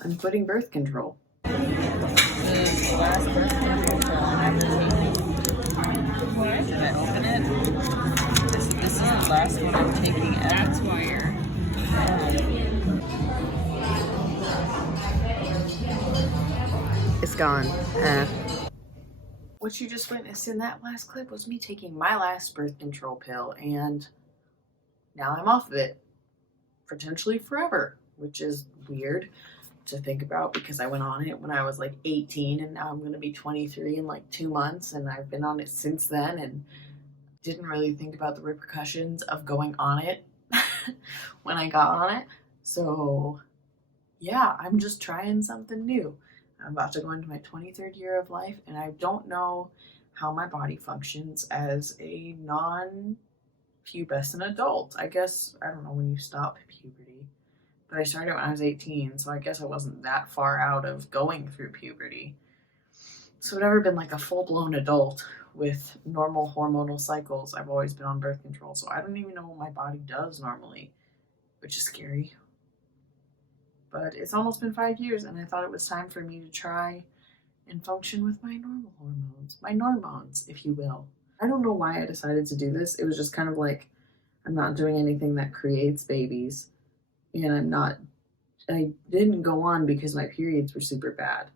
I'm putting birth control. This is the last birth control pill I'm ever taking. Did I open it? This is the last one I'm taking ever. That's why you're... It's gone. What you just witnessed in that last clip was me taking my last birth control pill, and now I'm off of it. Potentially forever, which is weird to think about because I went on it when I was like 18 and now I'm going to be 23 in like 2 months, and I've been on it since then and didn't really think about the repercussions of going on it when I got on it. So yeah, I'm just trying something new. I'm about to go into my 23rd year of life, and I don't know how my body functions as a non-pubescent adult. I guess, I don't know when you stop puberty, but I started when I was 18, so I guess I wasn't that far out of going through puberty. So I've never been like a full-blown adult with normal hormonal cycles. I've always been on birth control, so I don't even know what my body does normally, which is scary. But it's almost been 5 years, and I thought it was time for me to try and function with my normal hormones, my normons, if you will. I don't know why I decided to do this. It was just kind of like, I'm not doing anything that creates babies, and I didn't go on because my periods were super bad.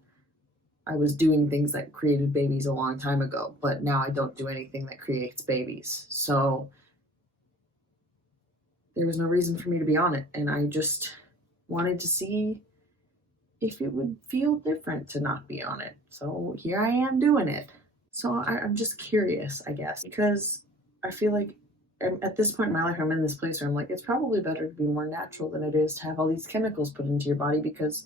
I was doing things that created babies a long time ago, but now I don't do anything that creates babies. So there was no reason for me to be on it, and I just wanted to see if it would feel different to not be on it. So here I am doing it. So I'm just curious, I guess, because I feel like at this point in my life, I'm in this place where I'm like, it's probably better to be more natural than it is to have all these chemicals put into your body, because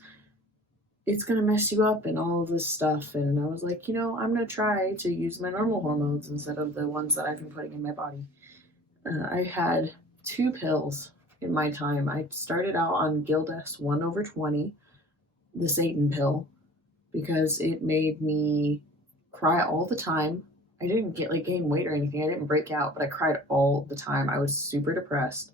it's going to mess you up and all of this stuff. And I was like, I'm going to try to use my normal hormones instead of the ones that I've been putting in my body. I had 2 pills in my time. I started out on Gildas 1/20, the Satan pill, because it made me cry all the time. I didn't gain weight or anything. I didn't break out, but I cried all the time. I was super depressed,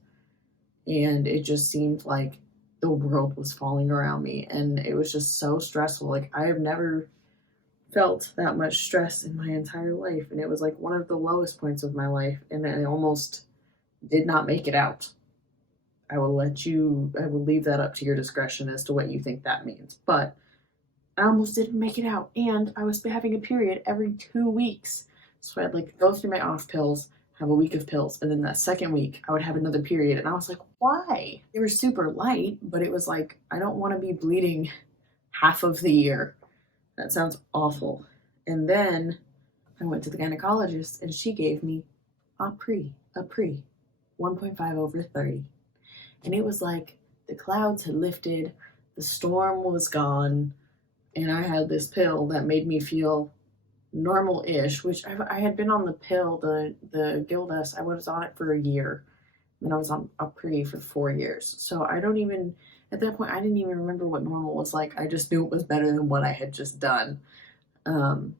and it just seemed like the world was falling around me, and it was just so stressful. Like, I have never felt that much stress in my entire life, and it was like one of the lowest points of my life, and I almost did not make it out. I will leave that up to your discretion as to what you think that means. But I almost didn't make it out, and I was having a period every 2 weeks. So I'd go through my off pills, have a week of pills, and then that second week I would have another period. And I was like, why? They were super light, but it was like, I don't want to be bleeding half of the year. That sounds awful. And then I went to the gynecologist, and she gave me a pre 1.5/30. And it was like the clouds had lifted, the storm was gone, and I had this pill that made me feel normal-ish, which I had been on the pill, the Gildas, I was on it for a year, and I was on a pre for 4 years. So at that point, I didn't even remember what normal was like. I just knew it was better than what I had just done.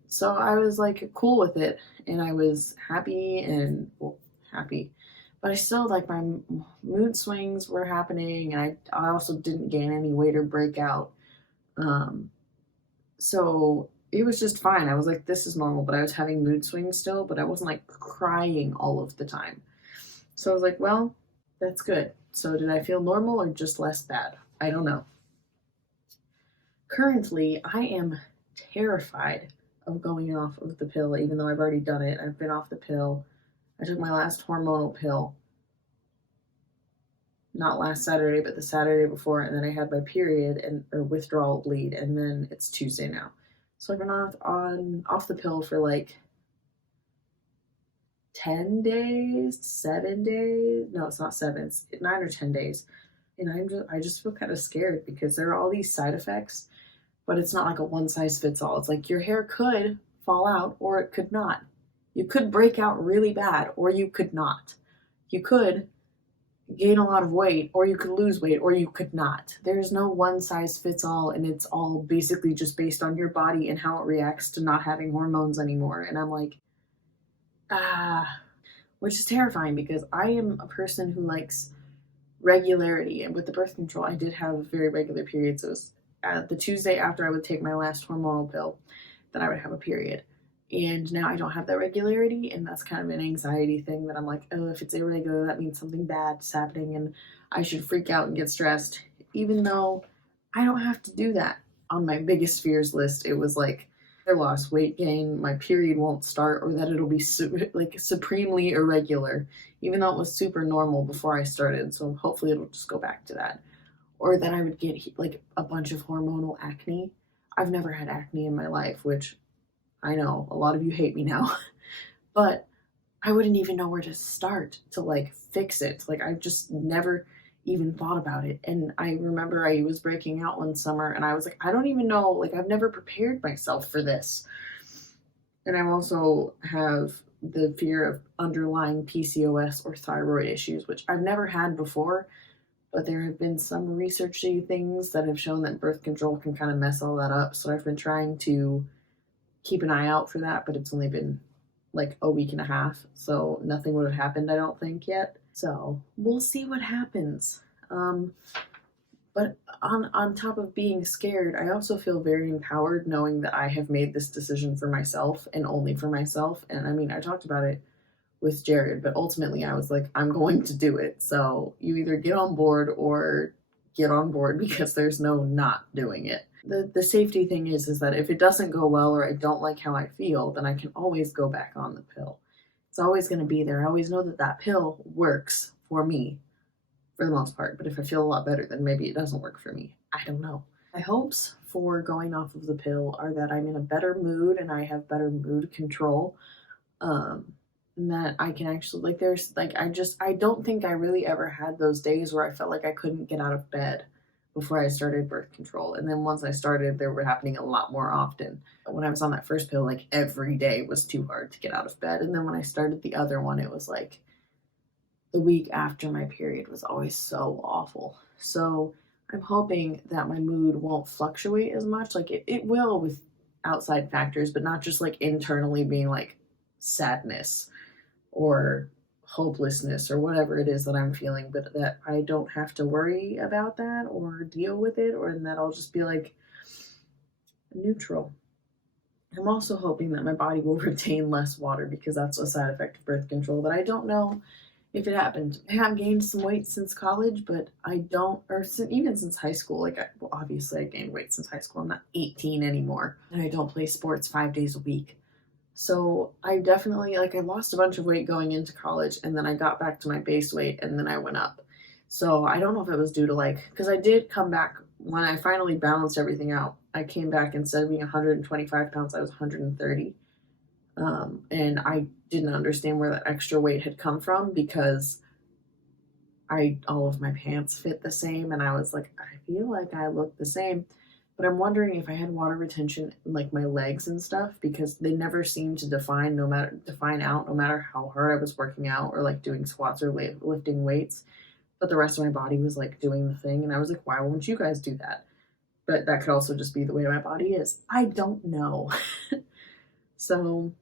So I was cool with it, and I was happy, but I still, my mood swings were happening, and I also didn't gain any weight or break out. So it was just fine. I was like, this is normal, but I was having mood swings still, but I wasn't crying all of the time. So I was like, well, that's good. So did I feel normal or just less bad? I don't know. Currently, I am terrified of going off of the pill, even though I've already done it. I've been off the pill. I took my last hormonal pill, not last Saturday, but the Saturday before, and then I had my period or withdrawal bleed, and then it's Tuesday now. So I've been off the pill for 10 days, 7 days. No, it's not 7, it's 9 or 10 days. And I just feel kind of scared because there are all these side effects, but it's not like a one size fits all. It's like your hair could fall out or it could not. You could break out really bad, or you could not. You could gain a lot of weight, or you could lose weight, or you could not. There's no one size fits all, and it's all basically just based on your body and how it reacts to not having hormones anymore. And I'm like, which is terrifying because I am a person who likes regularity, and with the birth control, I did have very regular periods. It was the Tuesday after I would take my last hormonal pill, that I would have a period. And now I don't have that regularity, and that's kind of an anxiety thing that I'm like, oh, if it's irregular, that means something bad's happening, and I should freak out and get stressed, even though I don't have to do that. On my biggest fears list, it was like hair loss, weight gain, my period won't start, or that it'll be like supremely irregular, even though it was super normal before I started. So hopefully it'll just go back to that, or that I would get like a bunch of hormonal acne. I've never had acne in my life, which I know a lot of you hate me now, but I wouldn't even know where to start to like fix it. Like I've just never even thought about it. And I remember I was breaking out one summer and I was like, I don't even know, like I've never prepared myself for this. And I also have the fear of underlying PCOS or thyroid issues, which I've never had before, but there have been some researchy things that have shown that birth control can kind of mess all that up. So I've been trying to keep an eye out for that, but it's only been like a week and a half, so nothing would have happened, I don't think, yet. So we'll see what happens. But on top of being scared, I also feel very empowered knowing that I have made this decision for myself and only for myself. And I mean, I talked about it with Jared, but ultimately I was like, I'm going to do it. So you either get on board or get on board, because there's no not doing it. The safety thing is that if it doesn't go well or I don't like how I feel, then I can always go back on the pill. It's always going to be there. I always know that that pill works for me for the most part. But if I feel a lot better, then maybe it doesn't work for me. I don't know. My hopes for going off of the pill are that I'm in a better mood and I have better mood control. And that I can actually, like, there's like, I don't think I really ever had those days where I felt like I couldn't get out of bed before I started birth control. And then once I started, they were happening a lot more often. When I was on that first pill, like every day was too hard to get out of bed. And then when I started the other one, it was like the week after my period was always so awful. So I'm hoping that my mood won't fluctuate as much. Like it will with outside factors, but not just like internally being like sadness or hopelessness or whatever it is that I'm feeling, but that I don't have to worry about that or deal with it, or that I'll just be like neutral. I'm also hoping that my body will retain less water, because that's a side effect of birth control that I don't know if it happened. I have gained some weight since college, but I don't, or even since high school. Like, well, obviously I gained weight since high school. I'm not 18 anymore, and I don't play sports 5 days a week. So I definitely, like, I lost a bunch of weight going into college, and then I got back to my base weight, and then I went up. So I don't know if it was due to, like, because I did come back when I finally balanced everything out. I came back, instead of being 125 pounds, I was 130. And I didn't understand where that extra weight had come from, because all of my pants fit the same, and I was like, I feel like I look the same. But I'm wondering if I had water retention in like my legs and stuff, because they never seemed to define out no matter how hard I was working out or like doing squats or lifting weights. But the rest of my body was like doing the thing, and I was like, why won't you guys do that? But that could also just be the way my body is. I don't know. So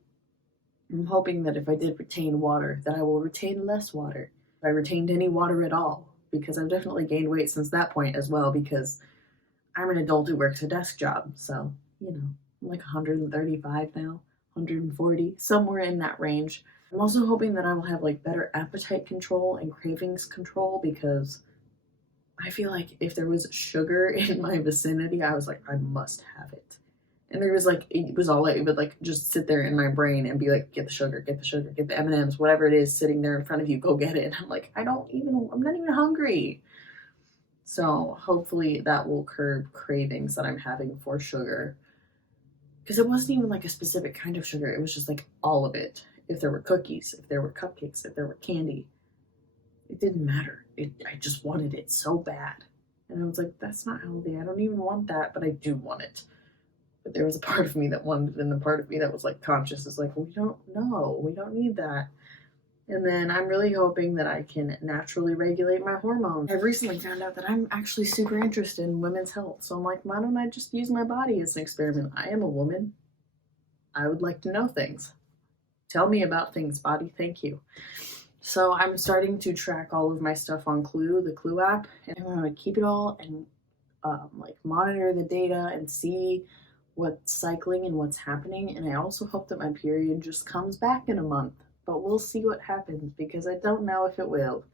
I'm hoping that if I did retain water, that I will retain less water. If I retained any water at all, because I've definitely gained weight since that point as well, because I'm an adult who works a desk job. So, you know, I'm like 135 now, 140, somewhere in that range. I'm also hoping that I will have like better appetite control and cravings control, because I feel like if there was sugar in my vicinity, I was like, I must have it. And there was like, it would like just sit there in my brain and be like, get the sugar, get the M&Ms, whatever it is sitting there in front of you, go get it. And I'm like, I'm not even hungry. So hopefully that will curb cravings that I'm having for sugar. Because it wasn't even like a specific kind of sugar. It was just like all of it. If there were cookies, if there were cupcakes, if there were candy, it didn't matter. I just wanted it so bad. And I was like, that's not healthy. I don't even want that, but I do want it. But there was a part of me that wanted it, and the part of me that was like conscious is like, we don't need that. And then I'm really hoping that I can naturally regulate my hormones. I've recently found out that I'm actually super interested in women's health. So I'm like, why don't I just use my body as an experiment? I am a woman. I would like to know things. Tell me about things, body. Thank you. So I'm starting to track all of my stuff on Clue, the Clue app, and I'm going to keep it all and like monitor the data and see what's cycling and what's happening. And I also hope that my period just comes back in a month, but we'll see what happens because I don't know if it will,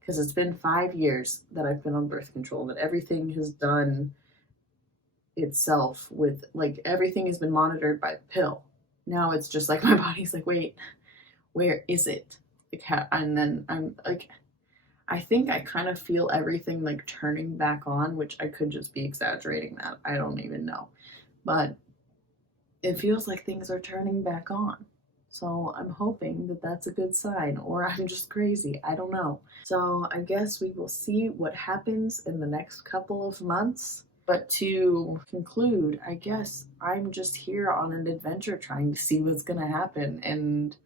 because it's been 5 years that I've been on birth control, that everything has done itself with, like, everything has been monitored by the pill. Now it's just like my body's like, wait, where is it? Like, and then I'm like, I think I kind of feel everything like turning back on, which I could just be exaggerating that. I don't even know. But it feels like things are turning back on. So I'm hoping that that's a good sign, or I'm just crazy. I don't know. So I guess we will see what happens in the next couple of months. But to conclude, I guess I'm just here on an adventure trying to see what's going to happen and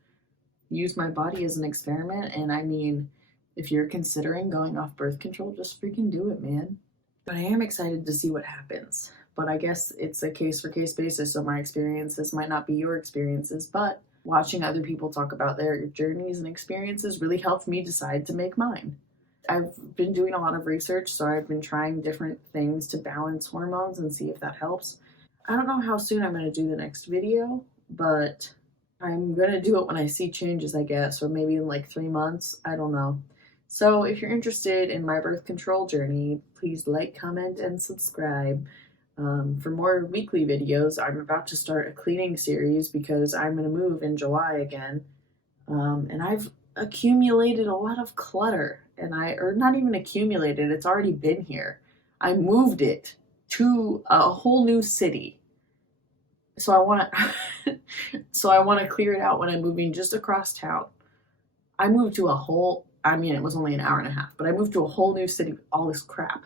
use my body as an experiment. And I mean, if you're considering going off birth control, just freaking do it, man. But I am excited to see what happens. But I guess it's a case for case basis, so my experiences might not be your experiences, but watching other people talk about their journeys and experiences really helped me decide to make mine. I've been doing a lot of research, so I've been trying different things to balance hormones and see if that helps. I don't know how soon I'm going to do the next video, but I'm going to do it when I see changes, I guess, or maybe in like 3 months. I don't know. So if you're interested in my birth control journey, please like, comment, and subscribe. For more weekly videos, I'm about to start a cleaning series because I'm going to move in July again. And I've accumulated a lot of clutter, or not even accumulated, it's already been here. I moved it to a whole new city. So I want to clear it out when I'm moving just across town. I moved to it was only an hour and a half, but I moved to a whole new city with all this crap.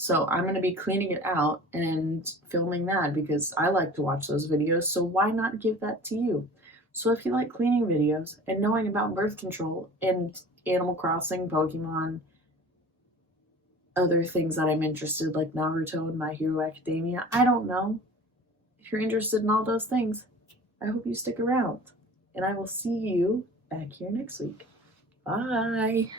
So I'm going to be cleaning it out and filming that because I like to watch those videos, so why not give that to you? So if you like cleaning videos and knowing about birth control and Animal Crossing, Pokemon, other things that I'm interested, like Naruto and My Hero Academia, I don't know. If you're interested in all those things, I hope you stick around. And I will see you back here next week. Bye!